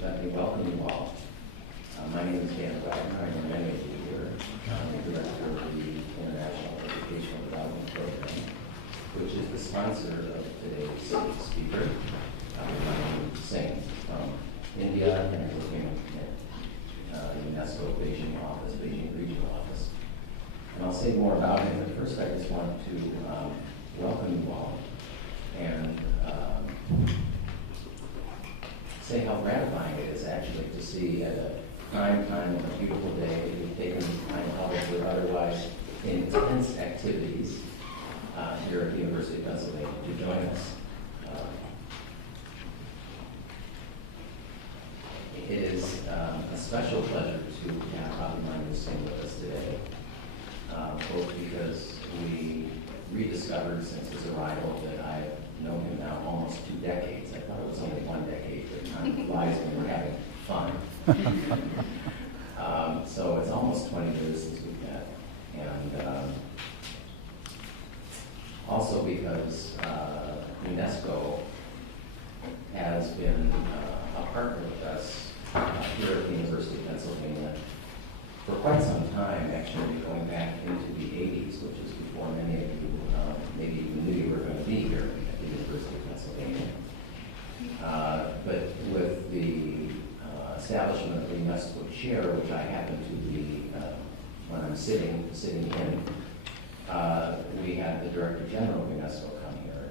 Let me welcome you all. My name is Jadhav. I know many of you here. I'm the director of the International Educational Development Program, which is the sponsor of today's speaker, Abhimanyu Singh from India and working in UNESCO-Beijing office, Beijing regional office. And I'll say more about him, but first I just want to welcome you all and say how gratifying it is actually to see at a prime time of a beautiful day, you've taken time out of your otherwise intense activities here at the University of Pennsylvania to join us. It is a special pleasure to have Abhimanyu Singh with us today, both because we rediscovered since his arrival that I've known him now almost 2 decades. I thought it was only 1 decade, but time flies when we're having fun. So it's almost 20 years since we've met. And also because UNESCO has been a partner with us here at the University of Pennsylvania for quite some time, actually going back into the 80s, which is before many of you maybe even knew you were going to be here at the University of Pennsylvania. But with the establishment of the UNESCO chair, which I happen to be when I'm sitting in, we had the Director General of UNESCO come here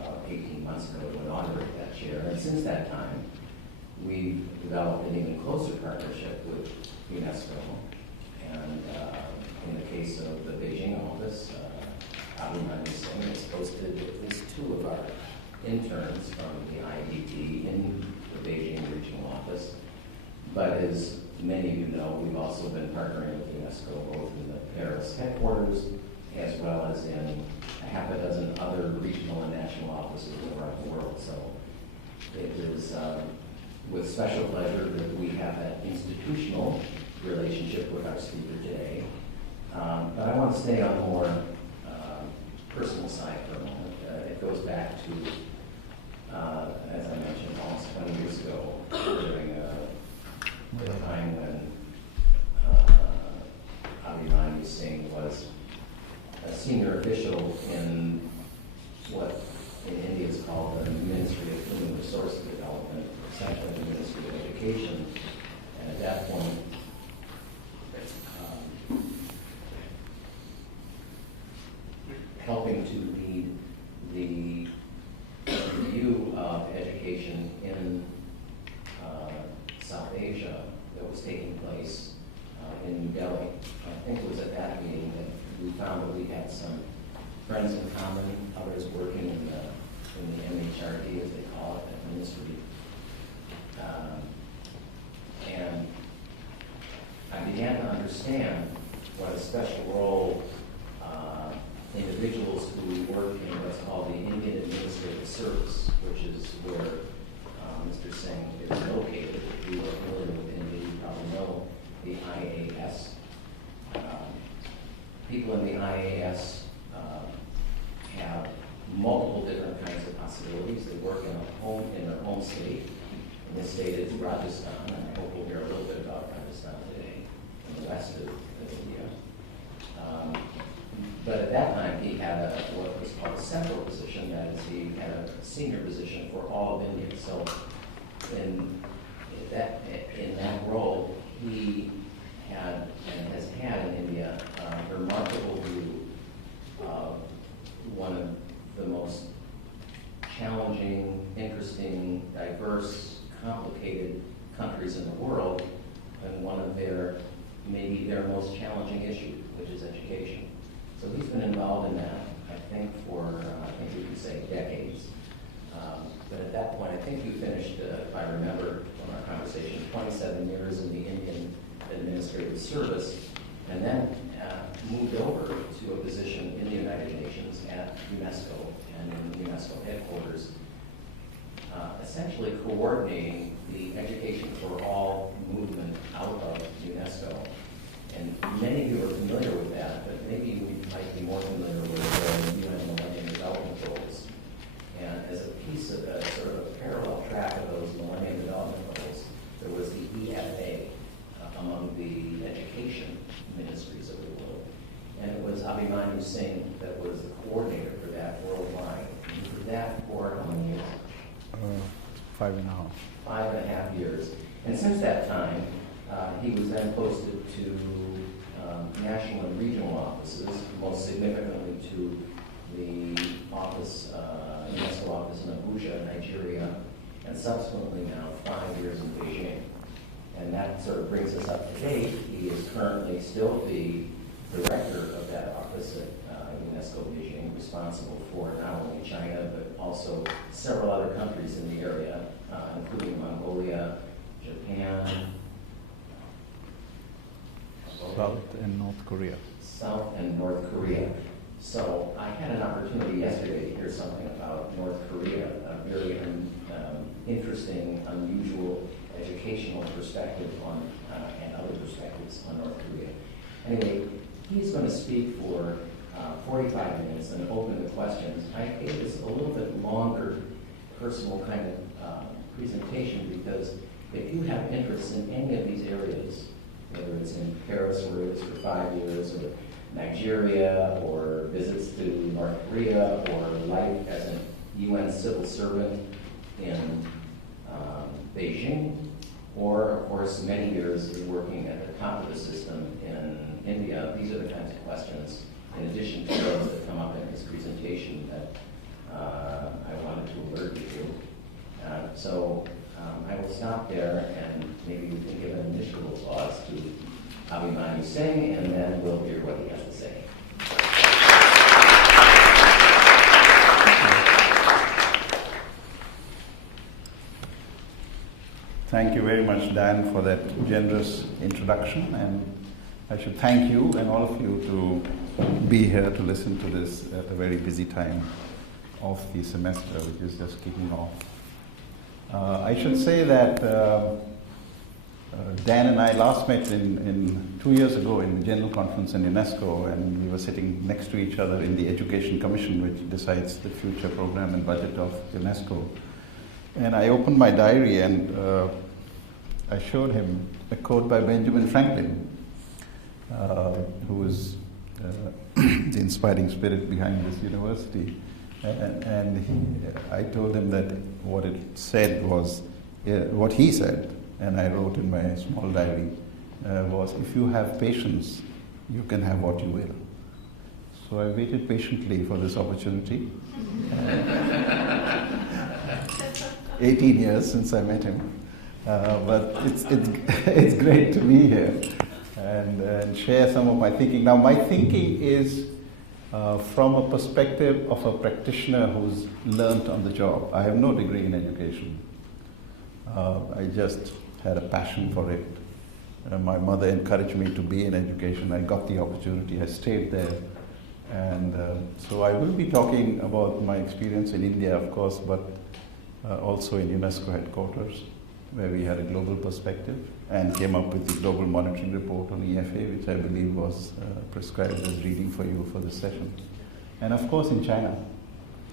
about 18 months ago to inaugurate that chair. And since that time, we've developed an even closer partnership with UNESCO. And in the case of the Beijing office, Abhimanyu Singh has hosted at least 2 of our interns from the IEDP in the Beijing regional office. But as many of you know, we've also been partnering with UNESCO both in the Paris headquarters as well as in a half a dozen other regional and national offices around the world. So it is with special pleasure that we have that institutional relationship with our speaker today. But I want to stay on more personal side for a moment. It goes back to, as I mentioned, almost 20 years ago, during a time when Abhimanyu Singh was a senior official in what in India is called the Ministry of Human Resources Development, essentially the Ministry of Education. And at that point, helping to lead the review of education in South Asia that was taking place in New Delhi. I think it was at that meeting that we found that we had some friends in common, others working in the MHRD, as they call it, at the ministry. And I began to understand what a special role individuals who work in what's called the Indian Administrative Service, which is where Mr. Singh is located. If you are familiar with India, you probably know the IAS. People in the IAS have multiple different kinds of possibilities. They work in their home state. In this state is Rajasthan, and I hope we'll hear a little bit about Rajasthan today, in the west of India. But at that time, he had what was called a central position, that is, he had a senior position for all of India. So in that role, he had and has had in India a remarkable view of one of the most challenging, interesting, diverse, complicated countries in the world, and one of maybe their most challenging issue, which is education. So he's been involved in that, I think, for, I think we could say decades. But at that point, I think you finished, if I remember from our conversation, 27 years in the Indian Administrative Service, and then moved over to a position in the United Nations at UNESCO and in the UNESCO headquarters, essentially coordinating the Education for All movement out of UNESCO. And many of you are familiar with that, but maybe you might be more familiar with the UN Millennium Development Goals. And as a piece of a sort of a parallel track of those Millennium Development Goals, there was the EFA among the education ministries of the world. And it was Abhimanyu Singh that was the coordinator for that worldwide. And for that for how many years? 5.5. 5.5 years. And since that time, he was then posted to national and regional offices, most significantly to the office, UNESCO office in Abuja, Nigeria, and subsequently now 5 years in Beijing. And that sort of brings us up to date. He is currently still the director of that office at UNESCO-Beijing, responsible for not only China, but also several other countries in the area, including Mongolia, Japan, South and North Korea. South and North Korea. So I had an opportunity yesterday to hear something about North Korea, a very interesting, unusual educational perspective on, and other perspectives on North Korea. Anyway, he's going to speak for 45 minutes and open the questions. I gave this a little bit longer personal kind of presentation because if you have interest in any of these areas, whether it's in Paris where it was for 5 years, or Nigeria, or visits to North Korea, or life as a UN civil servant in Beijing, or of course many years of working at the top of the system in India, these are the kinds of questions, in addition to those that come up in his presentation, that I wanted to alert you to. So I will stop there, and maybe we can give an initial applause to Abhimanyu Singh, and then we'll hear what he has to say. Thank you very much, Dan, for that generous introduction, and I should thank you and all of you to be here to listen to this at a very busy time of the semester, which is just kicking off. I should say that Dan and I last met in 2 years ago in the General Conference in UNESCO, and we were sitting next to each other in the Education Commission, which decides the future program and budget of UNESCO. And I opened my diary and I showed him a quote by Benjamin Franklin, who is the inspiring spirit behind this university. I told him that what it said was, what he said, and I wrote in my small diary, was, if you have patience, you can have what you will. So I waited patiently for this opportunity. 18 years since I met him. But it's great to be here and share some of my thinking. Now, my thinking is from a perspective of a practitioner who's learned on the job. I have no degree in education. I just had a passion for it. My mother encouraged me to be in education. I got the opportunity. I stayed there. And so I will be talking about my experience in India, of course, but also in UNESCO headquarters, where we had a global perspective and came up with the Global Monitoring Report on EFA, which I believe was prescribed as reading for you for this session. And of course in China,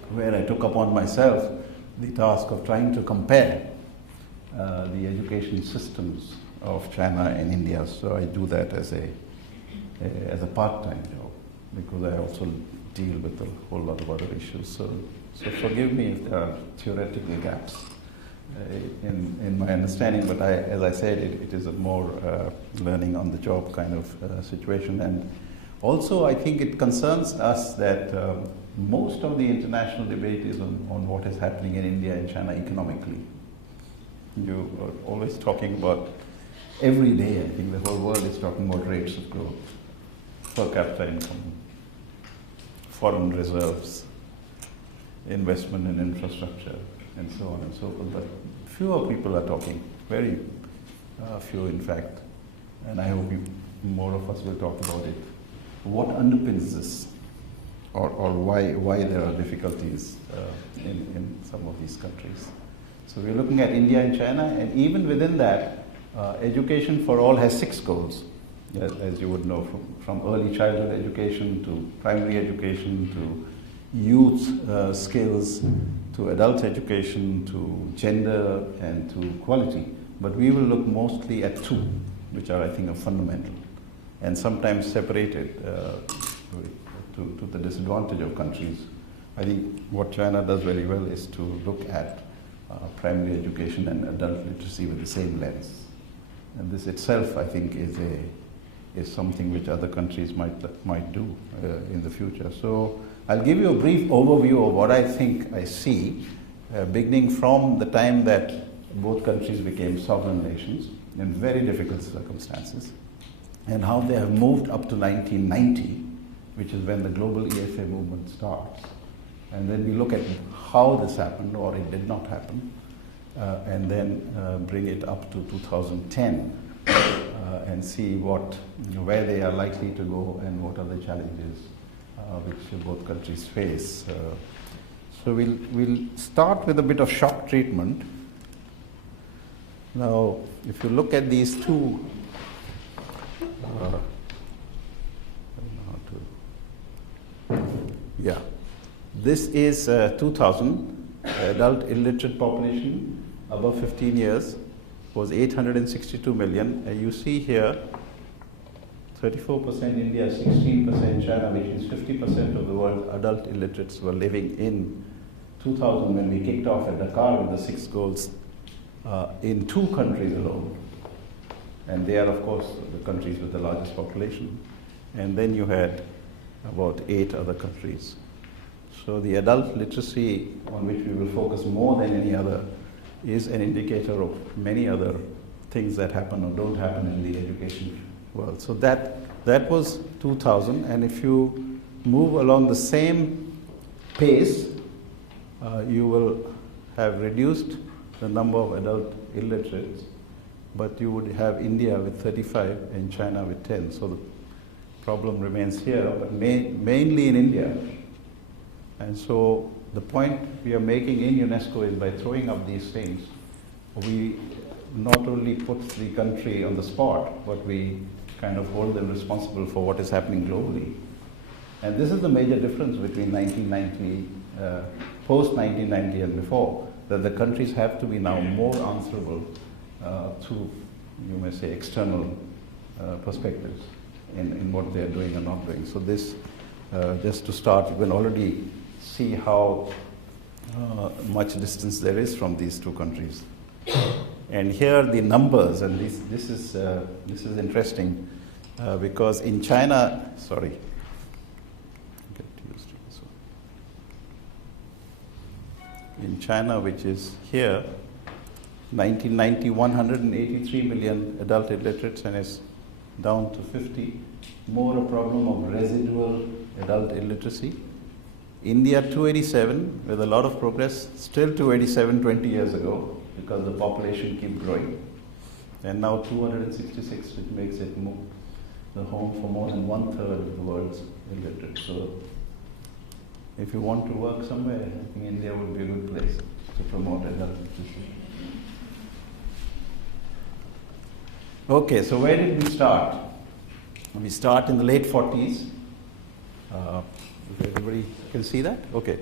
where I took upon myself the task of trying to compare the education systems of China and India. So I do that as a part-time job, because I also deal with a whole lot of other issues. So forgive me if there are theoretical gaps in my understanding, but as I said, it is a more learning on the job kind of situation. And also I think it concerns us that most of the international debate is on what is happening in India and China economically. You are always talking about, every day I think the whole world is talking about rates of growth, per capita income, foreign reserves, investment in infrastructure, and so on and so forth. But fewer people are talking, very few in fact, and I hope more of us will talk about it. What underpins this, or why there are difficulties in some of these countries? So we're looking at India and China, and even within that, education for all has 6 goals, as you would know, from early childhood education to primary education to youth skills to adult education to gender and to quality. But we will look mostly at 2, which are, I think, are fundamental and sometimes separated to the disadvantage of countries. I think what China does very well is to look at primary education and adult literacy with the same lens. And this itself, I think, is something which other countries might do in the future. So I'll give you a brief overview of what I think I see, beginning from the time that both countries became sovereign nations in very difficult circumstances, and how they have moved up to 1990, which is when the global EFA movement starts. And then we look at how this happened, or it did not happen, and then bring it up to 2010 and see where they are likely to go and what are the challenges which both countries face. So we'll start with a bit of shock treatment. Now, if you look at these two, this is 2000, adult illiterate population above 15 years was 862 million. You see here 34% India, 16% China, which is 50% of the world's adult illiterates were living in 2000 when we kicked off at Dakar with the 6 goals in 2 countries alone. And they are, of course, the countries with the largest population. And then you had about 8 other countries. So the adult literacy, on which we will focus more than any other, is an indicator of many other things that happen or don't happen in the education world. So that was 2000, and if you move along the same pace, you will have reduced the number of adult illiterates, but you would have India with 35 and China with 10. So the problem remains here, but mainly in India. And so the point we are making in UNESCO is by throwing up these things, we not only put the country on the spot, but we kind of hold them responsible for what is happening globally. And this is the major difference between 1990, post-1990 and before, that the countries have to be now more answerable to, you may say, external perspectives in what they are doing or not doing. So this, just to start, you can already see how much distance there is from these 2 countries. And here the numbers, and this is interesting because in China, sorry, get used to this one. In China, which is here, 1990, 183 million adult illiterates, and is down to 50. More a problem of residual adult illiteracy. India 287 with a lot of progress, still 287 20 years ago because the population keep growing. And now 266, which makes it the home for more than 1/3 of the world's illiterate. So if you want to work somewhere, I think India would be a good place to promote adult literacy. Okay, so where did we start? We start in the late 40s. Everybody can see that? Okay.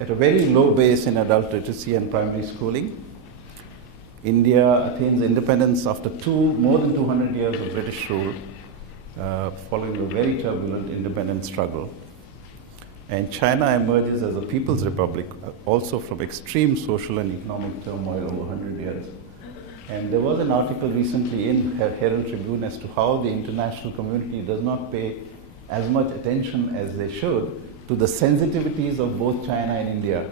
At a very low base in adult literacy and primary schooling. India attains independence after more than 200 years of British rule, following a very turbulent independence struggle. And China emerges as a people's republic, also from extreme social and economic turmoil over 100 years. And there was an article recently in Herald Tribune as to how the international community does not pay as much attention as they should to the sensitivities of both China and India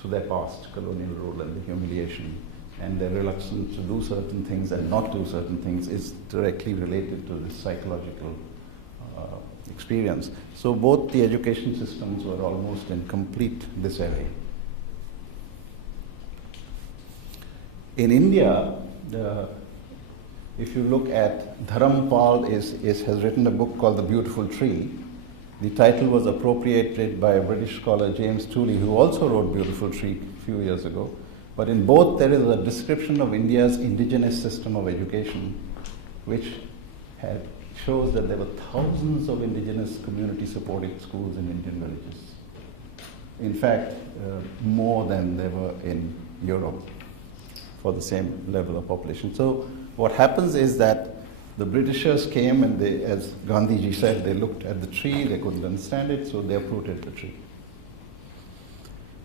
to their past colonial rule and the humiliation, and their reluctance to do certain things and not do certain things is directly related to this psychological experience. So both the education systems were almost in complete disarray. In India, if you look at Dharampal has written a book called The Beautiful Tree. The title was appropriated by a British scholar, James Tooley, who also wrote Beautiful Tree a few years ago. But in both, there is a description of India's indigenous system of education, which shows that there were thousands of indigenous community-supported schools in Indian villages. In fact, more than there were in Europe for the same level of population. So what happens is that the Britishers came and they, as Gandhiji said, they looked at the tree, they couldn't understand it, so they uprooted the tree.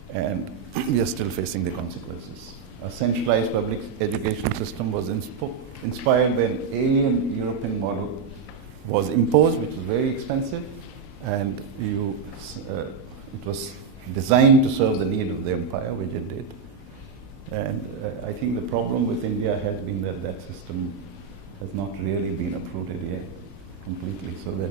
And we are still facing the consequences. A centralized public education system was inspired by an alien European model, was imposed, which is very expensive, and it was designed to serve the need of the empire, which it did. And I think the problem with India has been that that system has not really been uprooted yet completely. So that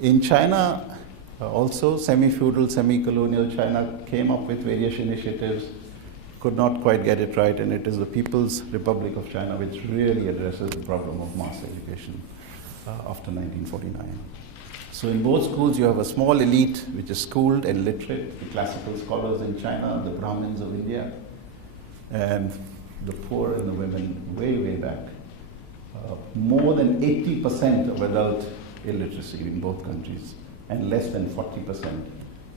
in China, also semi-feudal, semi-colonial China came up with various initiatives, could not quite get it right, and it is the People's Republic of China which really addresses the problem of mass education after 1949. So in both schools you have a small elite which is schooled and literate, the classical scholars in China, the Brahmins of India, and the poor and the women way, way back. More than 80% of adult illiteracy in both countries, and less than 40%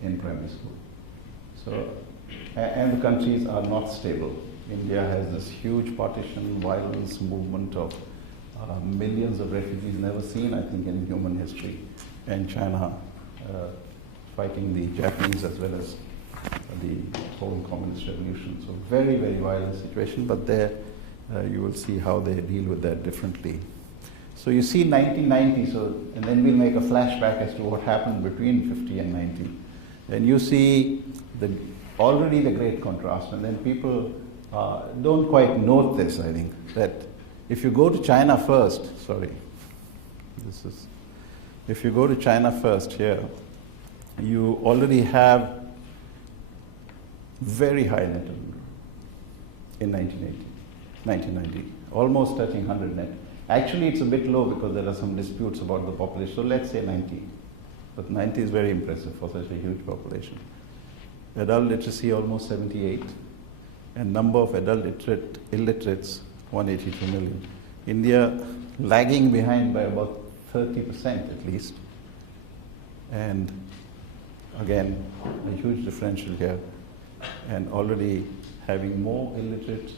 in primary school. So, and the countries are not stable. India has this huge partition, violence, movement of millions of refugees never seen, I think, in human history. And China fighting the Japanese as well as the whole communist revolution. So very, very violent situation, but there you will see how they deal with that differently. So you see 1990, and then we'll make a flashback as to what happened between 50 and 90. And you see already the great contrast, and then people don't quite note this, I think, that if you go to China first, if you go to China first here, you already have very high net in 1990, almost touching 100 net. Actually, it's a bit low because there are some disputes about the population, so let's say 90. But 90 is very impressive for such a huge population. Adult literacy almost 78, and number of adult illiterates 182 million. India lagging behind by about 30% at least, and again a huge differential here, and already having more illiterates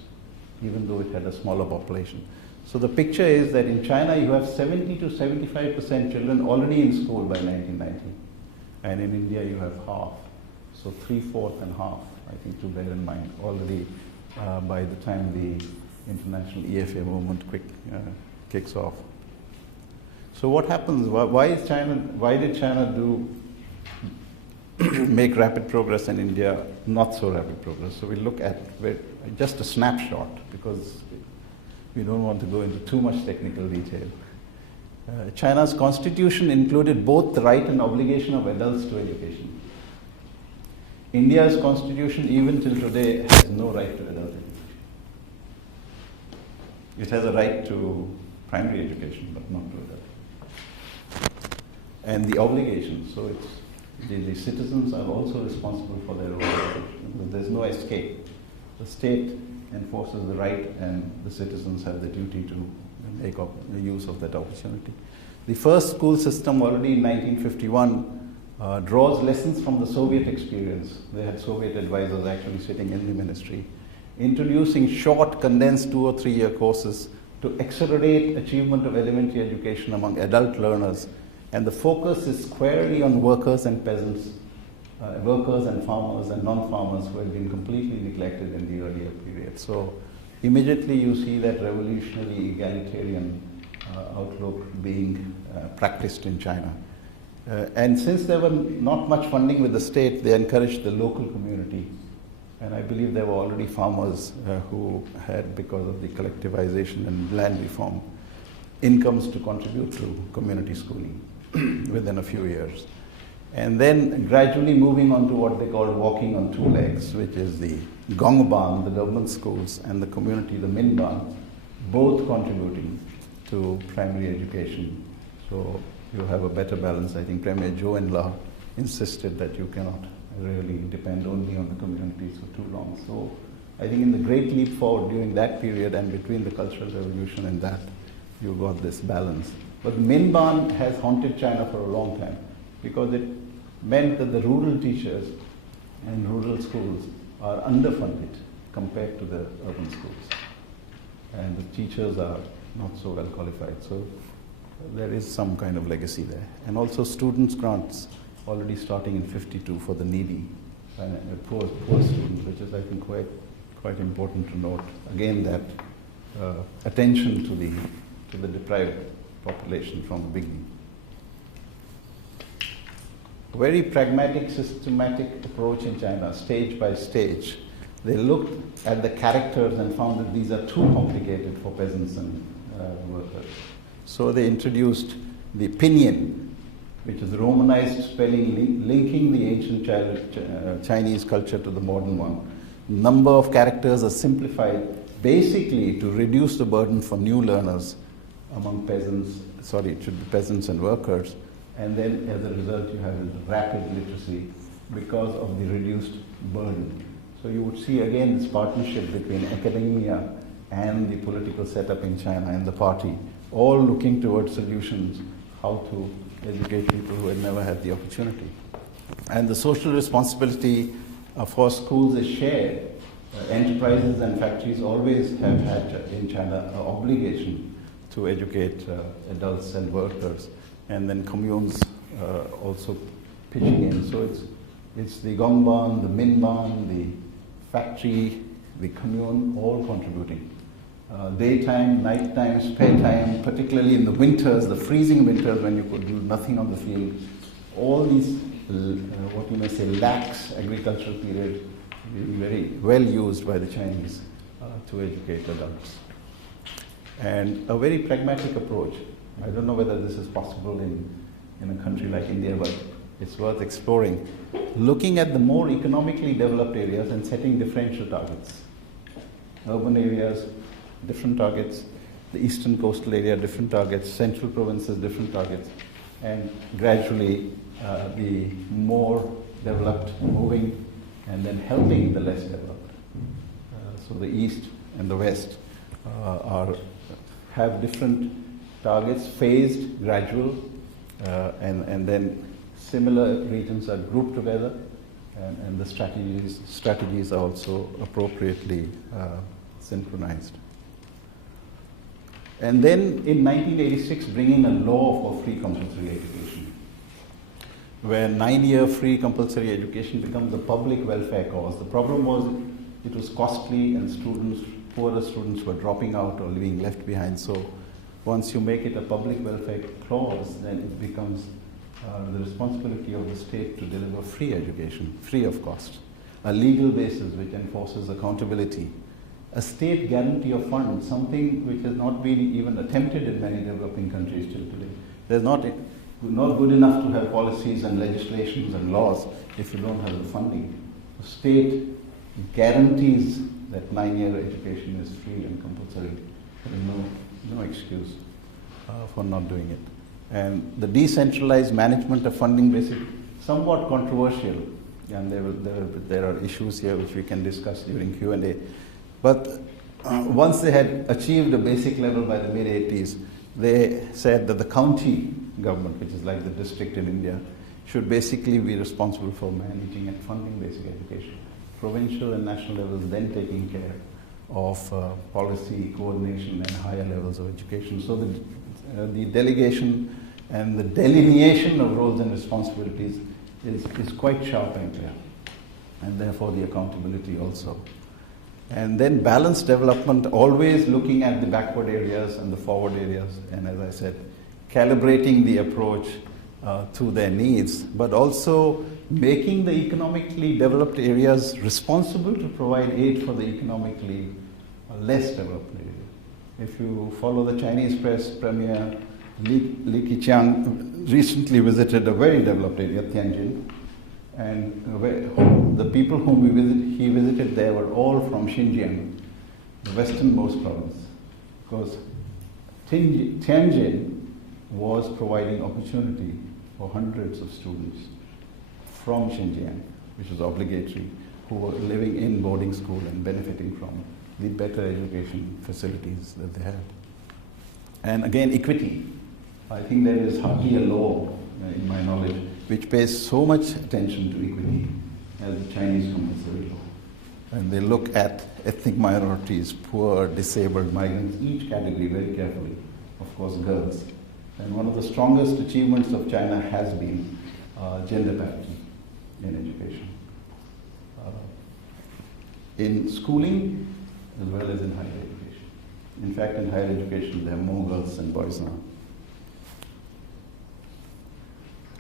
even though it had a smaller population. So the picture is that in China you have 70 to 75% children already in school by 1990, and in India you have half. So 3/4 and half, I think, to bear in mind, already by the time the international EFA movement kicks off. So what happens? Why did China make rapid progress and India not so rapid progress? So we look at just a snapshot because we don't want to go into too much technical detail. China's constitution included both the right and obligation of adults to education. India's constitution, even till today, has no right to adult education. It has a right to primary education, but not to adult. And the obligation, so it's the citizens are also responsible for their own education. There's no escape. The state enforces the right, and the citizens have the duty to make use of that opportunity. The first school system, already in 1951, draws lessons from the Soviet experience. They had Soviet advisors actually sitting in the ministry, introducing short, condensed 2 or 3 year courses to accelerate achievement of elementary education among adult learners. And the focus is squarely on workers and peasants, workers and farmers and non-farmers who had been completely neglected in the earlier period. So immediately you see that revolutionary egalitarian outlook being practiced in China. And since there were not much funding with the state, they encouraged the local community. And I believe there were already farmers who had, because of the collectivization and land reform, incomes to contribute to community schooling within a few years. And then gradually moving on to what they call walking on two legs, which is the Gongban, the government schools, and the community, the Minban, both contributing to primary education. So you have a better balance. I think Premier Zhou insisted that you cannot really depend only on the communities for too long. So I think in the great leap forward during that period and between the Cultural Revolution and that, you got this balance. But Minban has haunted China for a long time because it meant that the rural teachers and rural schools are underfunded compared to the urban schools. And the teachers are not so well qualified. So there is some kind of legacy there. And also students' grants already starting in 52 for the needy and poor students, which is, I think, quite important to note. Again, that attention to the deprived population from the beginning. A very pragmatic, systematic approach in China, stage by stage. They looked at the characters and found that these are too complicated for peasants and workers. So they introduced the pinyin, which is Romanized spelling, linking the ancient Chinese culture to the modern one. Number of characters are simplified, basically to reduce the burden for new learners among peasants, it should be peasants and workers. And then as a result, you have rapid literacy because of the reduced burden. So you would see again this partnership between academia and the political setup in China and the party, all looking towards solutions, how to educate people who had never had the opportunity. And the social responsibility for schools is shared. Enterprises and factories always have had in China an obligation to educate adults and workers, and then communes also pitching in. So it's the Gongban, the Minban, the factory, the commune, all contributing. Daytime, nighttime, spare time, particularly in the winters, the freezing winters when you could do nothing on the field, all these, what you may say, lax agricultural period, very well used by the Chinese to educate adults. And a very pragmatic approach. I don't know whether this is possible in a country like India, but it's worth exploring. Looking at the more economically developed areas and setting differential targets. Urban areas, different targets. The eastern coastal area, different targets. Central provinces, different targets. And gradually, the more developed moving and then helping the less developed. So the east and the west have different targets, phased, gradual, and then similar regions are grouped together, and the strategies are also appropriately synchronized. And then in 1986, bringing a law for free compulsory education, where 9-year free compulsory education becomes a public welfare cause. The problem was it was costly and poorer students were dropping out or being left behind. So once you make it a public welfare clause, then it becomes the responsibility of the state to deliver free education, free of cost, a legal basis which enforces accountability, a state guarantee of funds, something which has not been even attempted in many developing countries till today. There's not good enough to have policies and legislations and laws if you don't have the funding. The state guarantees that 9-year education is free and compulsory. There is no excuse for not doing it. And the decentralized management of funding basically somewhat controversial, and there are issues here which we can discuss during Q&A. But once they had achieved a basic level by the mid-80s, they said that the county government, which is like the district in India, should basically be responsible for managing and funding basic education. Provincial and national levels then taking care of policy, coordination, and higher levels of education. So the delegation and the delineation of roles and responsibilities is quite sharp and clear, and therefore the accountability also. And then balanced development, always looking at the backward areas and the forward areas, and as I said, calibrating the approach to their needs, but also making the economically developed areas responsible to provide aid for the economically less developed areas. If you follow the Chinese press, Premier Li Keqiang recently visited a very developed area, Tianjin, and the people whom he visited there were all from Xinjiang, the westernmost province, because Tianjin was providing opportunity for hundreds of students from Xinjiang, which was obligatory, who were living in boarding school and benefiting from the better education facilities that they had. And again, equity. I think there is hardly a law, in my knowledge, which pays so much attention to equity as the Chinese compulsory law. And they look at ethnic minorities, poor, disabled, migrants, each category very carefully. Of course, girls. And one of the strongest achievements of China has been gender parity in education. In schooling, as well as in higher education. In fact, in higher education, there are more girls than boys now.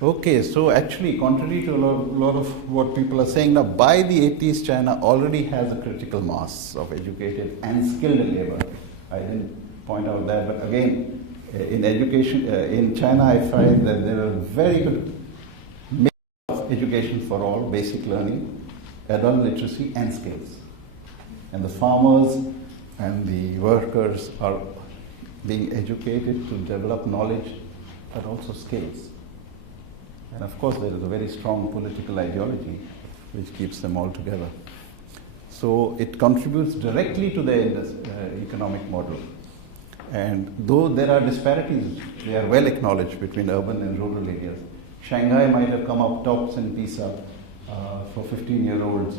Okay, so actually, contrary to a lot of what people are saying, now by the 80s, China already has a critical mass of educated and skilled labor. I didn't point out that, but again, in education, in China, I find that there are very good mix of education for all, basic learning, adult literacy, and skills. And the farmers and the workers are being educated to develop knowledge, but also skills. And of course, there is a very strong political ideology which keeps them all together. So it contributes directly to the economic model. And though there are disparities, they are well acknowledged between urban and rural areas. Shanghai might have come up tops in PISA for 15-year-olds,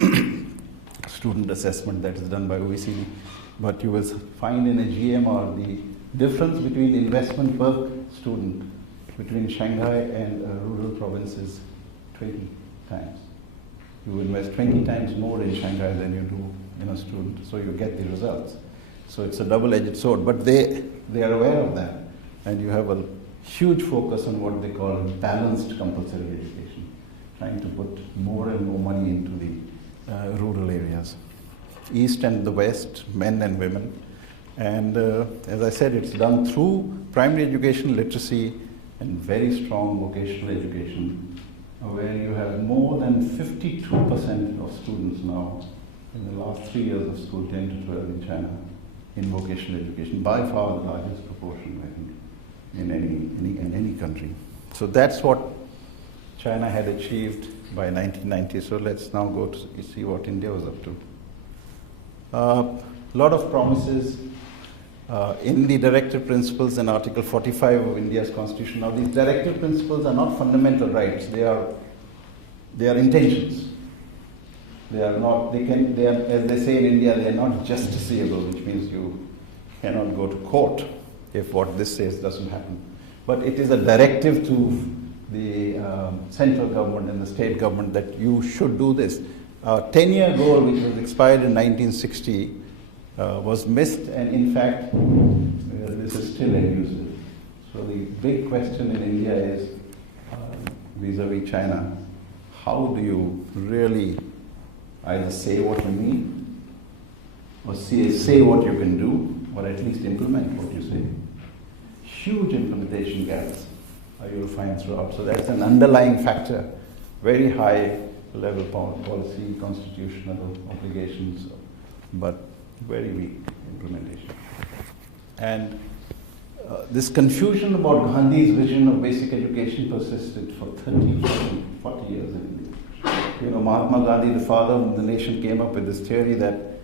the student assessment that is done by OECD. But you will find in a GMR the difference between investment per student between Shanghai and rural provinces 20 times. You invest 20 times more in Shanghai than you do in a student, so you get the results. So it's a double-edged sword, but they are aware of that. And you have a huge focus on what they call balanced compulsory education, trying to put more and more money into the rural areas. East and the West, men and women. And as I said, it's done through primary education, literacy, and very strong vocational education, where you have more than 52% of students now in the last 3 years of school, 10 to 12 in China, in vocational education, by far the largest proportion, I think, in any country. So that's what China had achieved by 1990. So let's now go to see what India was up to. A lot of promises in the directive principles and Article 45 of India's constitution. Now, these directive principles are not fundamental rights; they are intentions. They are not. They are, as they say in India, they are not justiciable, which means you cannot go to court if what this says doesn't happen. But it is a directive to the central government and the state government that you should do this. 10-year goal, which was expired in 1960. Was missed, and in fact, this is still elusive. So the big question in India is, vis-a-vis China, how do you really either say what you mean, or say what you can do, or at least implement what you say? Huge implementation gaps you will find throughout. So that's an underlying factor, very high level policy, constitutional obligations, but very weak implementation. And this confusion about Gandhi's vision of basic education persisted for 30, 40 years in India. You know, Mahatma Gandhi, the father of the nation, came up with this theory that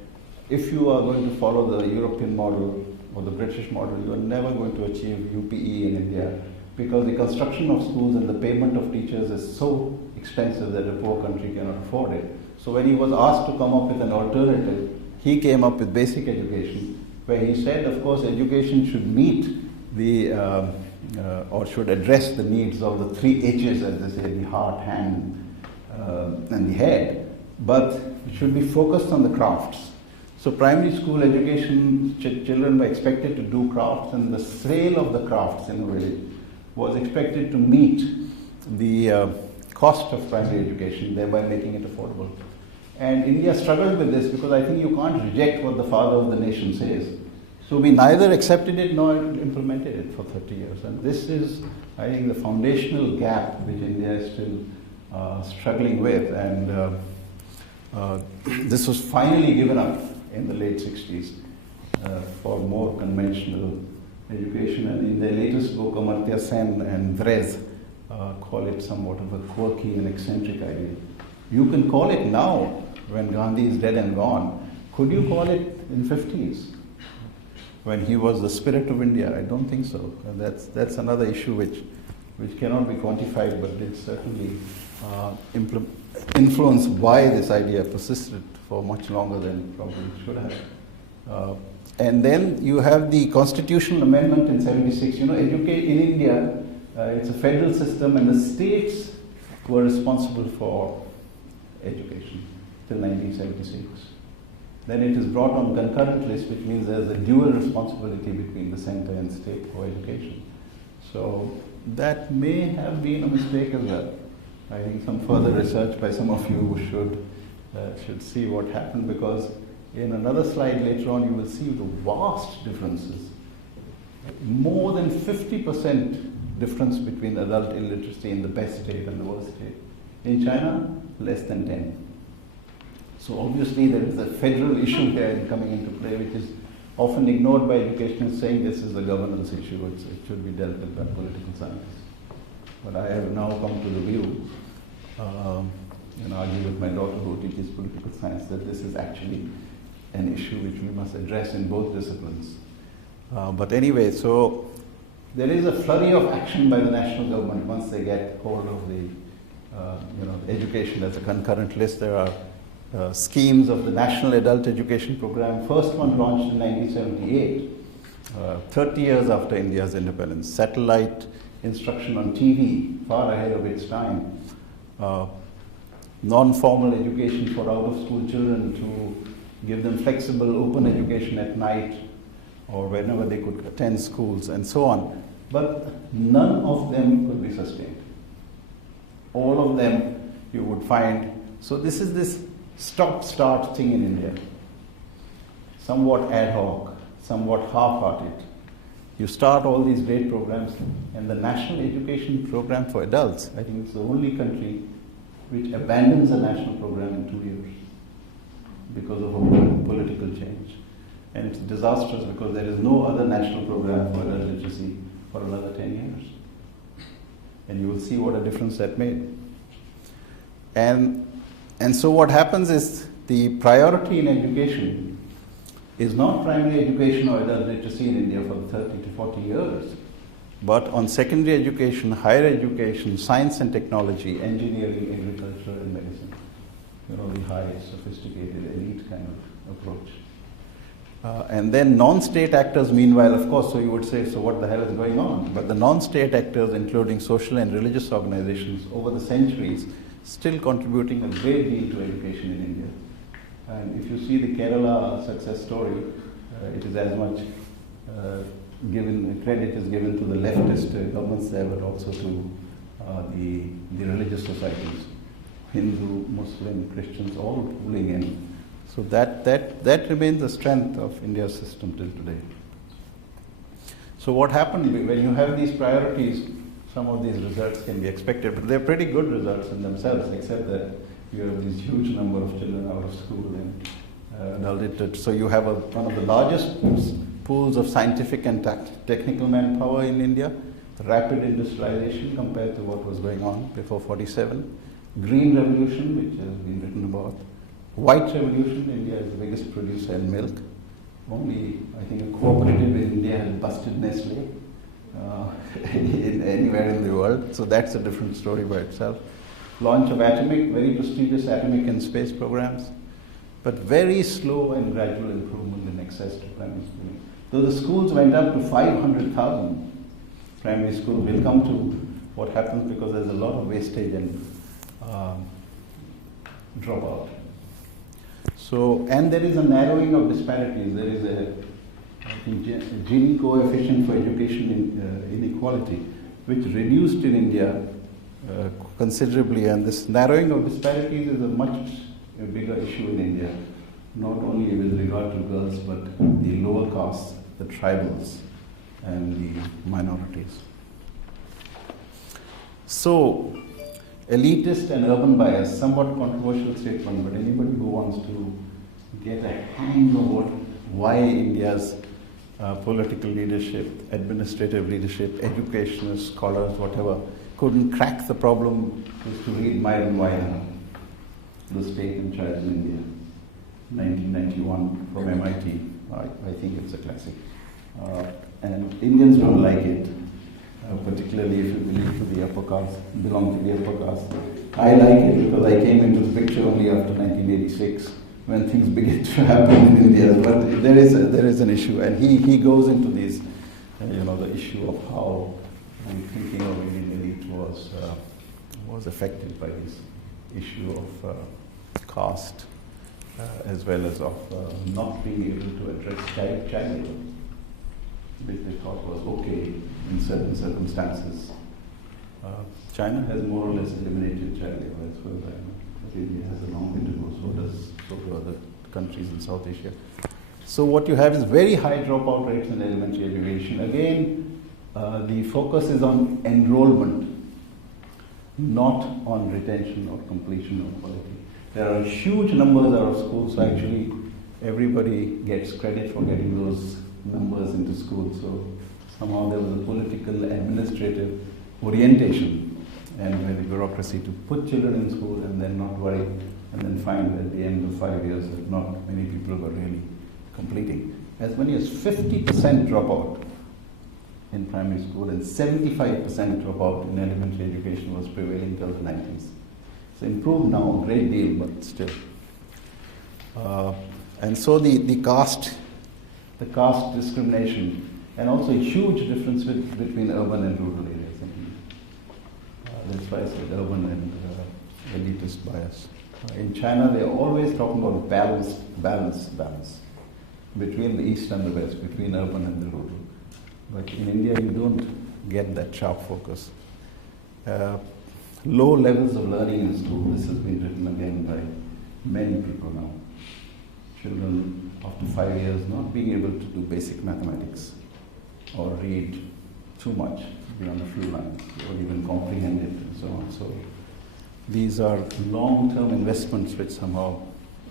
if you are going to follow the European model or the British model, you are never going to achieve UPE in India, because the construction of schools and the payment of teachers is so expensive that a poor country cannot afford it. So when he was asked to come up with an alternative, he came up with basic education, where he said, of course, education should meet the, or should address the needs of the 3 H's, as they say, the heart, hand, and the head, but it should be focused on the crafts. So primary school education, children were expected to do crafts, and the sale of the crafts in a way was expected to meet the cost of primary education, thereby making it affordable. And India struggled with this, because I think you can't reject what the father of the nation says. So we neither accepted it nor implemented it for 30 years. And this is, I think, the foundational gap which India is still struggling with. And this was finally given up in the late 60s for more conventional education. And in their latest book, Amartya Sen and Drez call it somewhat of a quirky and eccentric idea. You can call it now, when Gandhi is dead and gone. Could you call it in 50s? When he was the spirit of India? I don't think so. And that's another issue which cannot be quantified, but it certainly influenced why this idea persisted for much longer than probably it should have. And then you have the constitutional amendment in 76. You know, in India, it's a federal system, and the states were responsible for education till 1976. Then it is brought on concurrent list, which means there's a dual responsibility between the center and state for education. So that may have been a mistake as well. I think some further research by some of you should see what happened, because in another slide later on you will see the vast differences. More than 50% difference between adult illiteracy in the best state and the worst state. In China, less than 10. So obviously there is a federal issue here coming into play, which is often ignored by educationists, saying this is a governance issue, it should be dealt with by political science. But I have now come to the view, and argue with my daughter who teaches political science, that this is actually an issue which we must address in both disciplines. But anyway, so there is a flurry of action by the national government once they get hold of the education as a concurrent list. There are schemes of the National Adult Education Program. First one launched in 1978, 30 years after India's independence. Satellite instruction on TV, far ahead of its time. Non-formal education for out-of-school children to give them flexible, open education at night or whenever they could attend schools and so on. But none of them could be sustained. All of them you would find. So this is this stop-start thing in India. Somewhat ad hoc, somewhat half-hearted. You start all these great programs, and the National Education Program for Adults, I think it's the only country which abandons a national program in 2 years because of a political change. And it's disastrous because there is no other national program for adult literacy for another 10 years. And you will see what a difference that made. And so what happens is the priority in education is not primary education or adult literacy in India for 30 to 40 years, but on secondary education, higher education, science and technology, engineering, agriculture and medicine. You know, the high, sophisticated, elite kind of approach. And then non-state actors, meanwhile, of course, so you would say, so what the hell is going on? But the non-state actors, including social and religious organizations, over the centuries, still contributing a great deal to education in India. And if you see the Kerala success story, it is as much credit is given to the leftist governments there, but also to the religious societies, Hindu, Muslim, Christians, all pulling in. So that remains the strength of India's system till today. So what happened when you have these priorities? Some of these results can be expected, but they're pretty good results in themselves, except that you have this huge number of children out of school and adult literate. So you have one of the largest pools of scientific and technical manpower in India, rapid industrialization compared to what was going on before 47, green revolution, which has been written about, white revolution. India is the biggest producer in milk. Only, I think, a cooperative in India has busted Nestle anywhere in the world. So that's a different story by itself. Launch of very prestigious atomic and space programs, but very slow and gradual improvement in access to primary schooling. Though the schools went up to 500,000 primary schools, we'll come to what happens because there's a lot of wastage and dropout. So, and there is a narrowing of disparities. There is a Gini coefficient for education inequality, which reduced in India considerably, and this narrowing of disparities is a much bigger issue in India, not only with regard to girls, but the lower caste the tribals and the minorities. So, elitist and urban bias, somewhat controversial statement, but anybody who wants to get a hang of why India's political leadership, administrative leadership, educationists, scholars, whatever, couldn't crack the problem is to read Myron Weiler, The State and Child in India, 1991 from MIT. I think it's a classic. And Indians don't like it, particularly if you belong to the upper caste. I like it because I came into the picture only after 1986 when things began to happen in India. But there is an issue, and he goes into these, the issue of how the thinking of Indian elite was affected by this issue of caste, as well as of not being able to address child labor, which they thought was okay in certain circumstances. China has more or less eliminated child labor as well. India has a long way to go, so do other countries in South Asia. So what you have is very high dropout rates in elementary education. Again, the focus is on enrollment, not on retention or completion or quality. There are huge numbers out of schools, so actually everybody gets credit for getting those numbers into school. So somehow there was a political, administrative orientation and by the bureaucracy to put children in school and then not worry, and then find at the end of 5 years that not many people were really completing. As many as 50% dropout in primary school and 75% dropout in elementary education was prevailing till the 90s. So improved now a great deal, but still. And so the caste discrimination, and also a huge difference between urban and rural areas. That's why I said urban and elitist bias. In China, they're always talking about balance between the east and the west, between urban and the rural. But in India, you don't get that sharp focus. Low levels of learning in school. This has been written again by many people now. Children after 5 years not being able to do basic mathematics or read too much beyond a few lines or even comprehend it and so on. So these are long-term investments which somehow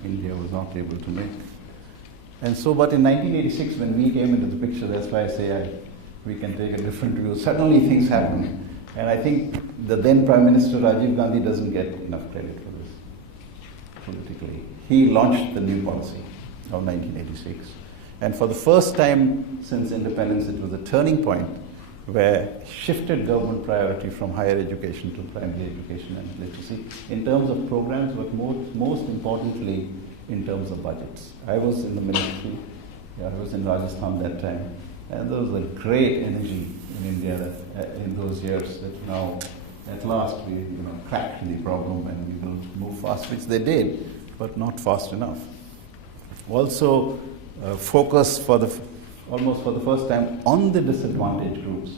India was not able to make. And so, but in 1986 when we came into the picture, that's why I say we can take a different view. Suddenly things happened. And I think the then Prime Minister Rajiv Gandhi doesn't get enough credit for this politically. He launched the new policy of 1986. And for the first time since independence, it was a turning point where shifted government priority from higher education to primary education and literacy in terms of programs, but most importantly in terms of budgets. I was in the ministry, I was in Rajasthan that time, and there was a great energy in India in those years that now at last we cracked the problem and we will move fast, which they did, but not fast enough. Also focus almost for the first time on the disadvantaged groups.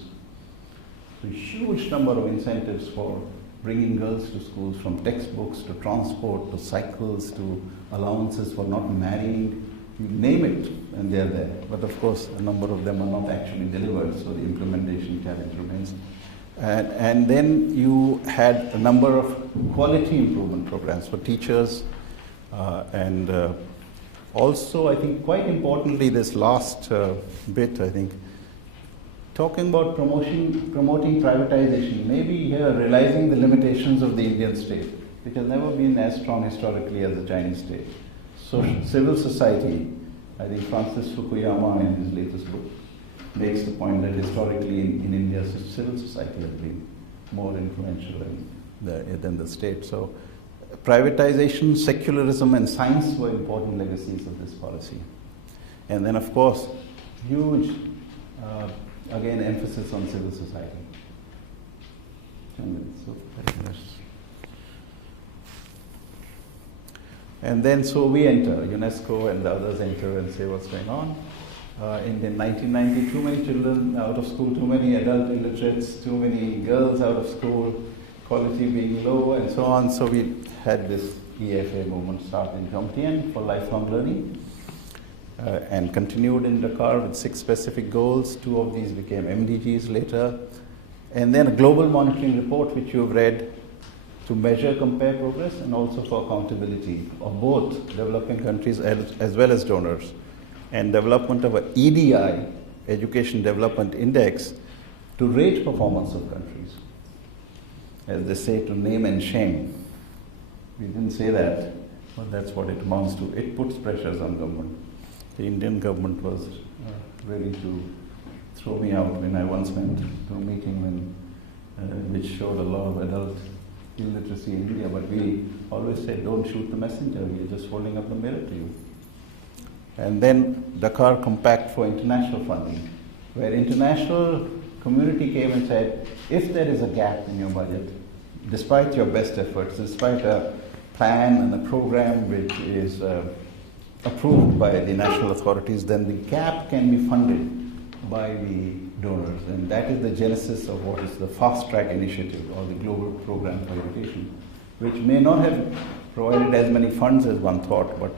So a huge number of incentives for bringing girls to schools, from textbooks to transport to cycles to allowances for not marrying, you name it, and they're there. But of course, a number of them are not actually delivered, so the implementation challenge remains. And then you had a number of quality improvement programs for teachers, and also, I think quite importantly, this last bit, I think, talking about promoting privatization, maybe here realizing the limitations of the Indian state, which has never been as strong historically as the Chinese state. So civil society, I think Francis Fukuyama in his latest book makes the point that historically in India, civil society has been more influential than the state. So privatization, secularism, and science were important legacies of this policy. And then, of course, huge, again, emphasis on civil society. And then, so we enter, UNESCO and the others enter and say what's going on. In 1990, too many children out of school, too many adult illiterates, too many girls out of school, quality being low, and so on. So we had this EFA movement start in Jomtien for lifelong learning. and continued in Dakar with 6 specific goals. 2 of these became MDGs later. And then a global monitoring report, which you've read, to measure, compare progress, and also for accountability of both developing countries as well as donors. And development of an EDI, Education Development Index, to rate performance of countries. As they say, to name and shame. We didn't say that, but that's what it amounts to. It puts pressures on government. The Indian government was ready to throw me out when I once went to a meeting which showed a lot of adult illiteracy in India, but we always said, don't shoot the messenger, we are just holding up the mirror to you. And then Dakar Compact for international funding, where international community came and said, if there is a gap in your budget, despite your best efforts, despite a plan and a program which is approved by the national authorities, then the gap can be funded by the donors. And that is the genesis of what is the Fast Track Initiative, or the Global Program for Education, which may not have provided as many funds as one thought, but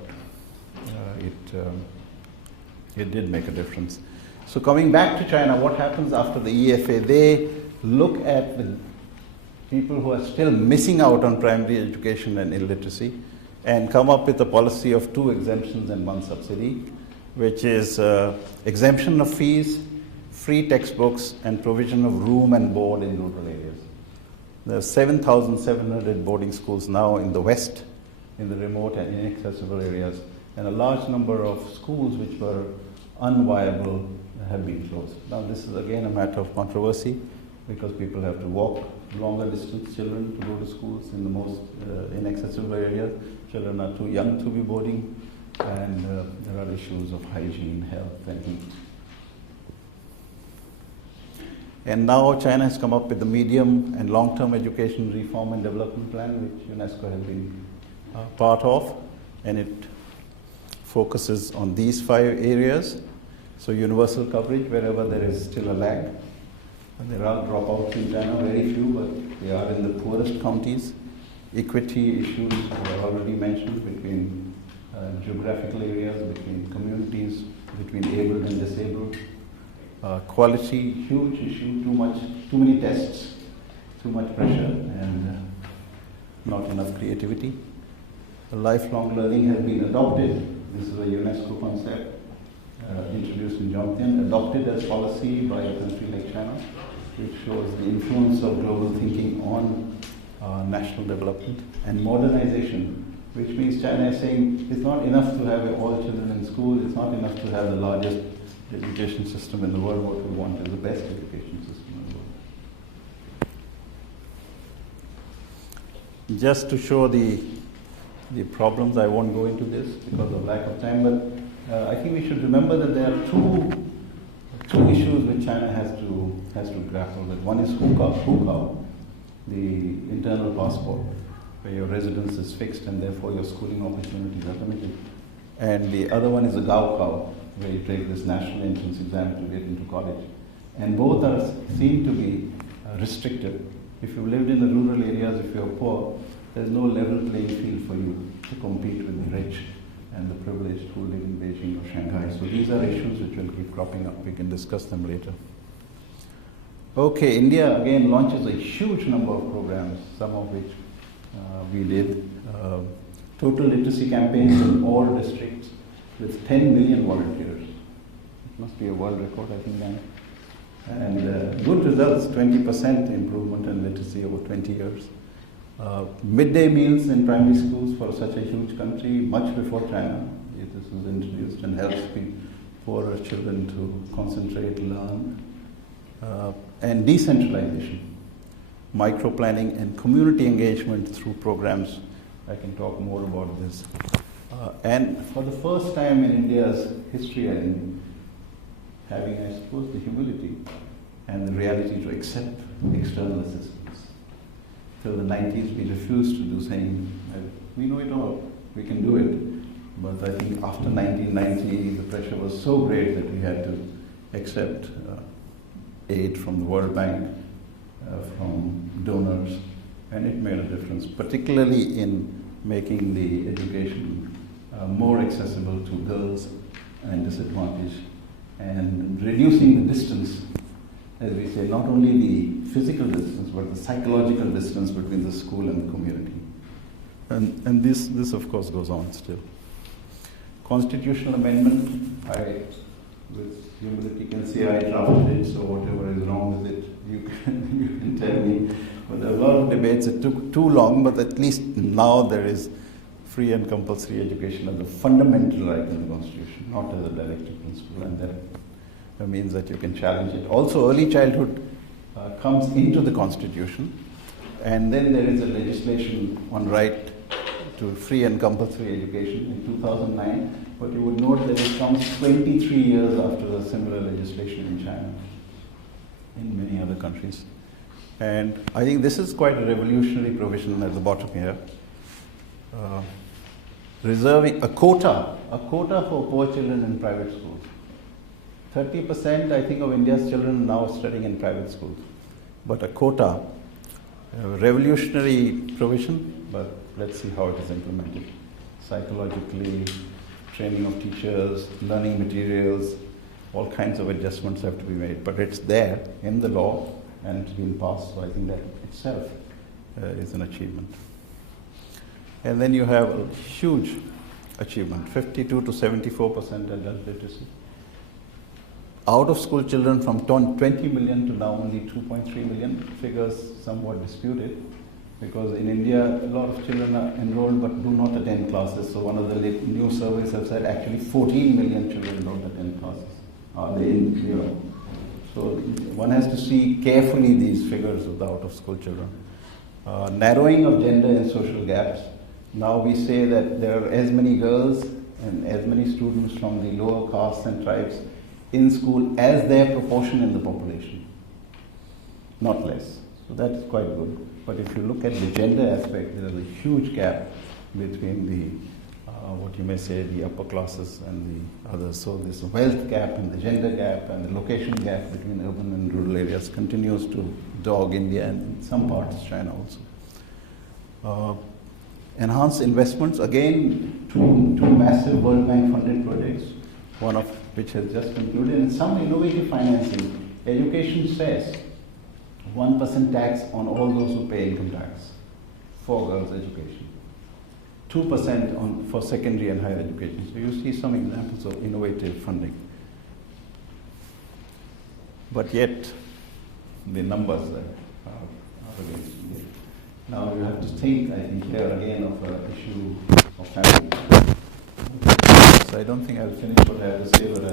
it did make a difference. So coming back to China, what happens after the EFA? They look at the people who are still missing out on primary education and illiteracy, and come up with a policy of 2 exemptions and 1 subsidy, which is exemption of fees, free textbooks, and provision of room and board in rural areas. There are 7,700 boarding schools now in the West, in the remote and inaccessible areas, and a large number of schools which were unviable have been closed. Now this is again a matter of controversy, because people have to walk longer distance, children, to go to schools in the most inaccessible areas. Children are too young to be boarding, and there are issues of hygiene, health, and heat. And now China has come up with the medium and long-term education reform and development plan, which UNESCO has been part of, and it focuses on these 5 areas. So universal coverage wherever there is still a lag. And there are dropouts in China, very few, but they are in the poorest counties. Equity issues were already mentioned between geographical areas, between communities, between abled and disabled. Quality, huge issue, too many tests, too much pressure, and not enough creativity. Lifelong learning has been adopted. This is a UNESCO concept introduced in Jomtien, adopted as policy by a country like China, which shows the influence of global thinking on national development and modernization, which means China is saying it's not enough to have all children in school, it's not enough to have the largest education system in the world. What we want is the best education system in the world. Just to show the problems, I won't go into this because of lack of time, but I think we should remember that there are two issues which China has to grapple with. One is Hukao, the internal passport, where your residence is fixed and therefore your schooling opportunities are limited. And the other one is the Gaokao, where you take this national entrance exam to get into college. And both seem to be restricted. If you lived in the rural areas, if you're poor, there's no level playing field for you to compete with the rich and the privileged who live in Beijing or Shanghai. So these are issues which will keep cropping up. We can discuss them later. Okay, India again launches a huge number of programs, some of which we did. Total literacy campaigns in all districts with 10 million volunteers. It must be a world record, I think, Dan. And good results, 20% improvement in literacy over 20 years. Midday meals in primary schools for such a huge country, much before China. This was introduced and helps poorer children to concentrate, learn. And decentralization, micro-planning and community engagement through programs. I can talk more about this. And for the first time in India's history, I think, having, I suppose, the humility and the reality to accept external assistance. Till the 90s, we refused to do, saying, we know it all, we can do it. But I think after 1990, the pressure was so great that we had to accept aid from the World Bank, from donors, and it made a difference, particularly in making the education more accessible to girls and disadvantage, and reducing the distance, as we say, not only the physical distance, but the psychological distance between the school and the community. And this of course goes on still. Constitutional amendment, with humility can say I drafted it, so whatever is wrong with it, you can tell me. But there are a lot of debates. It took too long, but at least now there is free and compulsory education as a fundamental right in the Constitution, not as a directive principle, and that means that you can challenge it. Also, early childhood comes into the Constitution, and then there is a legislation on right to free and compulsory education in 2009, but you would note that it comes 23 years after the similar legislation in China, in many other countries. And I think this is quite a revolutionary provision at the bottom here. Reserving a quota for poor children in private schools. 30%, I think, of India's children now are studying in private schools. But a quota, a revolutionary provision, but let's see how it is implemented. Psychologically, training of teachers, learning materials, all kinds of adjustments have to be made. But it's there in the law and it's been passed, so I think that itself is an achievement. And then you have a huge achievement, 52 to 74% adult literacy. Out of school children from 20 million to now only 2.3 million, figures somewhat disputed, because in India a lot of children are enrolled but do not attend classes. So one of the new surveys have said actually 14 million children don't attend classes. Are they in Europe? So one has to see carefully these figures of the out of school children. Narrowing of gender and social gaps. Now we say that there are as many girls and as many students from the lower castes and tribes in school as their proportion in the population, not less. So that's quite good. But if you look at the gender aspect, there is a huge gap between the, what you may say, the upper classes and the others. So this wealth gap and the gender gap and the location gap between urban and rural areas continues to dog India and in some parts China also. Enhance investments, again, two massive World Bank funded projects, one of which has just concluded, and some innovative financing. Education says 1% tax on all those who pay income tax for girls' education, 2% for secondary and higher education. So you see some examples of innovative funding. But yet, the numbers are against India. Now you have to think, I think, here again of an issue of family. So I don't think I'll finish what I have to say, but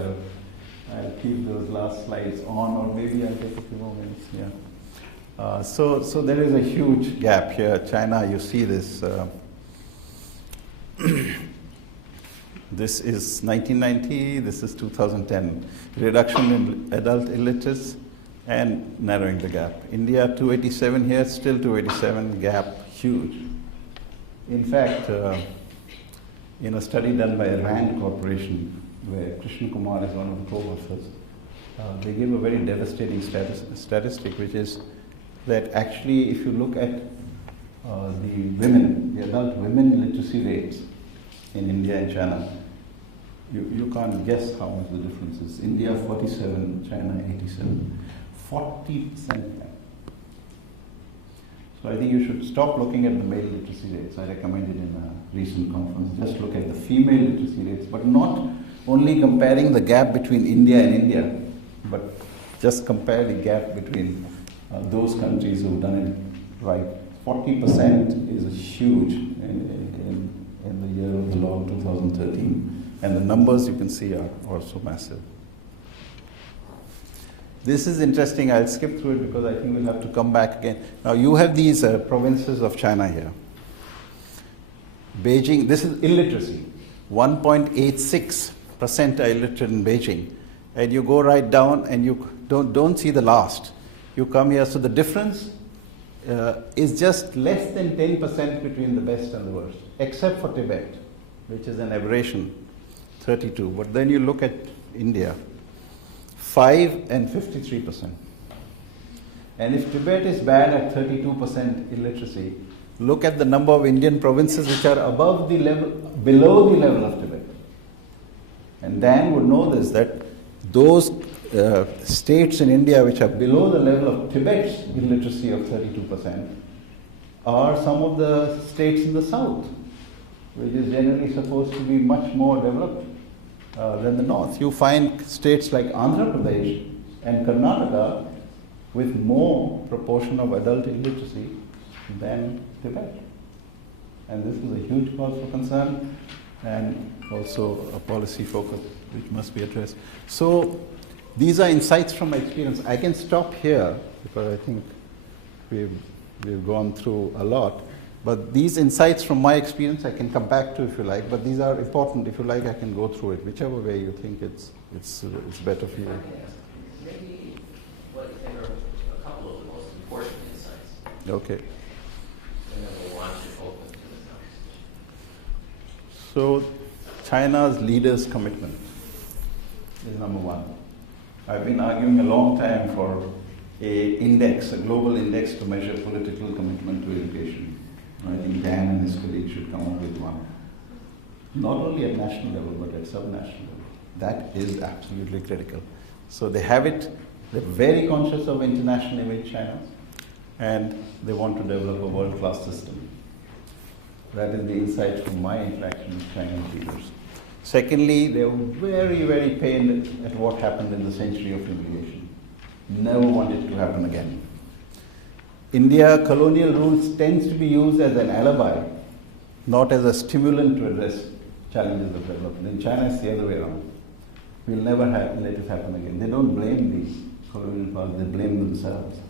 I'll keep those last slides on, or maybe I'll take a few more minutes. Yeah. So there is a huge gap here. China, you see this. This is 1990. This is 2010. Reduction in adult illiteracy and narrowing the gap. India 287 here, still 287, gap huge. In fact, in a study done by RAND Corporation, where Krishna Kumar is one of the co-authors, they give a very devastating statistic, which is that actually if you look at the adult women literacy rates in India and China, you can't guess how much the difference is. India 47, China 87. 40% gap. So I think you should stop looking at the male literacy rates. I recommended in a recent conference, just look at the female literacy rates, but not only comparing the gap between India and India, but just compare the gap between those countries who've done it right. 40% is huge in the year of the law 2013, and the numbers you can see are also massive. This is interesting. I'll skip through it because I think we'll have to come back again. Now you have these provinces of China here. Beijing, this is illiteracy. 1.86% are illiterate in Beijing. And you go right down and you don't see the last. You come here, so the difference is just less than 10% between the best and the worst, except for Tibet, which is an aberration, 32. But then you look at India, 5 and 53%. And if Tibet is bad at 32% illiteracy, look at the number of Indian provinces which are below the level of Tibet. And Dan would know this, that those states in India which are below the level of Tibet's illiteracy of 32% are some of the states in the south, which is generally supposed to be much more developed than the north. You find states like Andhra Pradesh and Karnataka with more proportion of adult illiteracy than Tibet. And this is a huge cause for concern and also a policy focus which must be addressed. So these are insights from my experience. I can stop here because I think we've gone through a lot. But these insights from my experience I can come back to if you like, but these are important. If you like, I can go through it, whichever way you think it's better for you. Maybe what you think are a couple of the most important insights. Okay. And then we'll launch it open to the conversation. So China's leaders' commitment is number one. I've been arguing a long time for a global index to measure political commitment to education. I think Dan and his colleagues should come up with one. Not only at national level, but at sub-national level. That is absolutely critical. So they have it, they're very conscious of international image China, and they want to develop a world-class system. That is the insight from my interaction with Chinese leaders. Secondly, they were very, very pained at what happened in the century of humiliation. Never want it to happen again. India, colonial rules tends to be used as an alibi, not as a stimulant to address challenges of development. In China, it's the other way around. We'll never let it happen again. They don't blame these colonial powers, they blame themselves.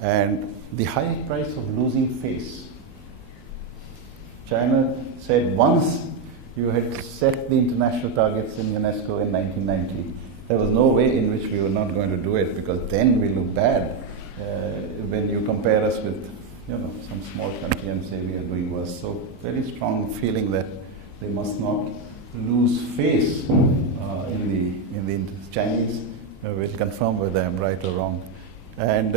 And the high price of losing face. China said once you had set the international targets in UNESCO in 1990, there was no way in which we were not going to do it, because then we look bad when you compare us with some small country and say we are doing worse. So very strong feeling that they must not lose face in the Chinese will confirm whether I'm right or wrong. And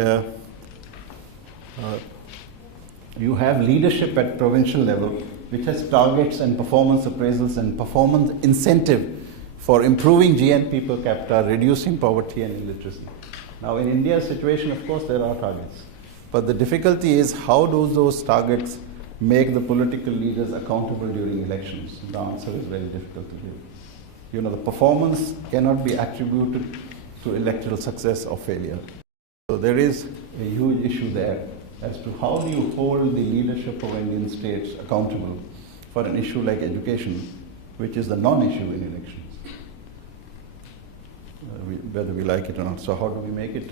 you have leadership at provincial level which has targets and performance appraisals and performance incentive for improving GNP per capita, reducing poverty and illiteracy. Now in India's situation, of course, there are targets. But the difficulty is how do those targets make the political leaders accountable during elections? The answer is very difficult to give. The performance cannot be attributed to electoral success or failure. So there is a huge issue there as to how do you hold the leadership of Indian states accountable for an issue like education, which is the non-issue in elections. Whether we like it or not. So how do we make it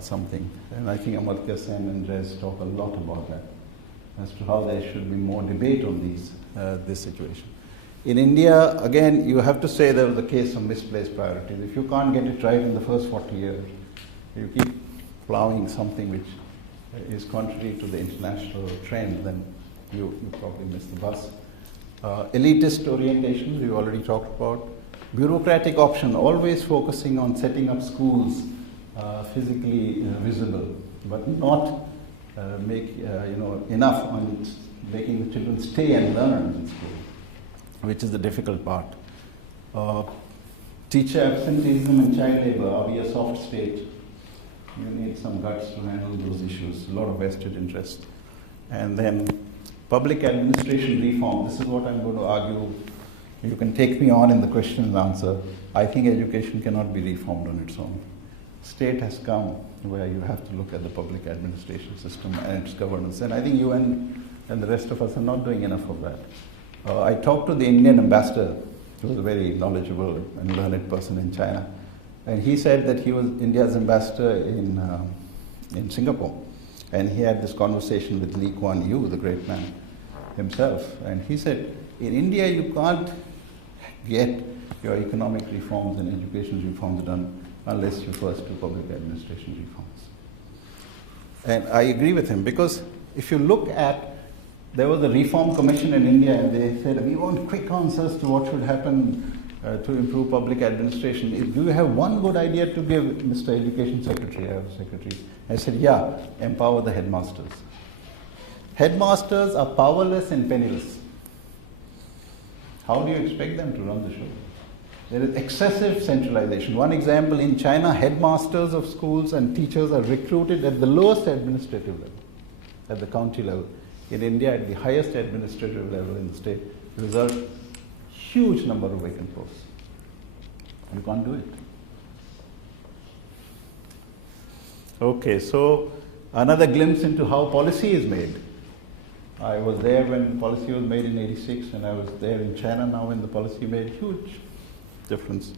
something? And I think Amartya Sen and Rez talk a lot about that, as to how there should be more debate on this situation. In India, again, you have to say there was a case of misplaced priorities. If you can't get it right in the first 40 years, you keep plowing something which is contrary to the international trend, then you probably miss the bus. Elitist orientation, we already talked about. Bureaucratic option, always focusing on setting up schools physically visible, but not enough on making the children stay and learn in school, which is the difficult part. Teacher absenteeism and child labor, are we a soft state? You need some guts to handle those issues, a lot of vested interest. And then public administration reform, this is what I'm going to argue. You can take me on in the question and answer. I think education cannot be reformed on its own. State has come where you have to look at the public administration system and its governance. And I think you and the rest of us are not doing enough of that. I talked to the Indian ambassador, who was a very knowledgeable and learned person in China. And he said that he was India's ambassador in Singapore. And he had this conversation with Lee Kuan Yew, the great man himself. And he said, in India, you can't get your economic reforms and education reforms done unless you first do public administration reforms. And I agree with him, because if you look at, there was a reform commission in India, and they said, we want quick answers to what should happen to improve public administration. Do you have one good idea to give, Mr. Education Secretary? I was secretary. I said, yeah, empower the headmasters. Headmasters are powerless and penniless. How do you expect them to run the show? There is excessive centralization. One example, in China, headmasters of schools and teachers are recruited at the lowest administrative level, at the county level. In India, at the highest administrative level in the state, result huge number of vacant posts. You can't do it. Okay, so another glimpse into how policy is made. I was there when policy was made in '86, and I was there in China now when the policy made huge difference.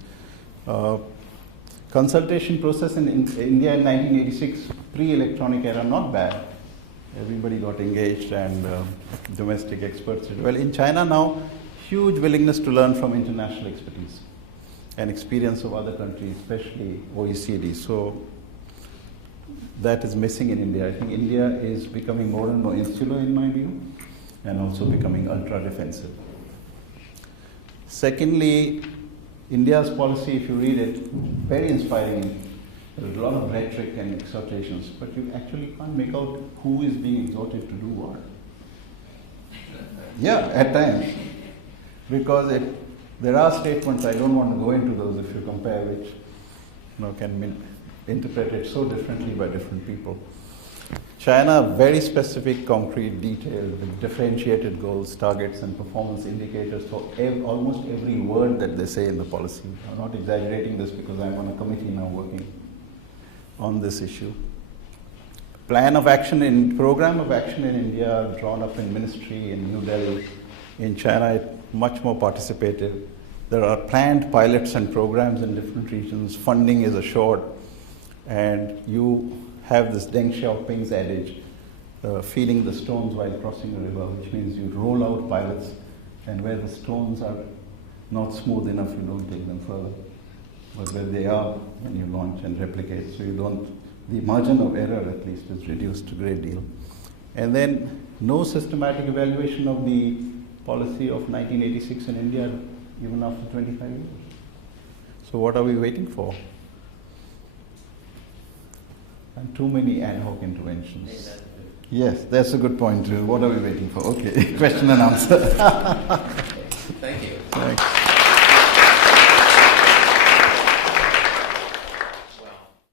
Consultation process in India in 1986, pre-electronic era, not bad. Everybody got engaged and domestic experts did well. In China now, huge willingness to learn from international expertise and experience of other countries, especially OECD. So that is missing in India. I think India is becoming more and more insular in my view, and also becoming ultra-defensive. Secondly, India's policy, if you read it, very inspiring. There's a lot of rhetoric and exhortations, but you actually can't make out who is being exhorted to do what. Yeah, at times. Because there are statements, I don't want to go into those if you compare, which can be interpreted so differently by different people. China, very specific, concrete, detailed, with differentiated goals, targets, and performance indicators for almost every word that they say in the policy. I'm not exaggerating this because I'm on a committee now working on this issue. Program of action in India, drawn up in ministry in New Delhi. In China, it's much more participative. There are planned pilots and programs in different regions. Funding is assured. And you have this Deng Xiaoping's adage, feeding the stones while crossing a river, which means you roll out pilots, and where the stones are not smooth enough, you don't take them further. But where they are, when you launch and replicate, so the margin of error at least is reduced a great deal. And then no systematic evaluation of the policy of 1986 in India, even after 25 years. So what are we waiting for? And too many ad hoc interventions. Yes, that's a good point too. What are we waiting for? Okay, question and answer. Thank you. Thanks.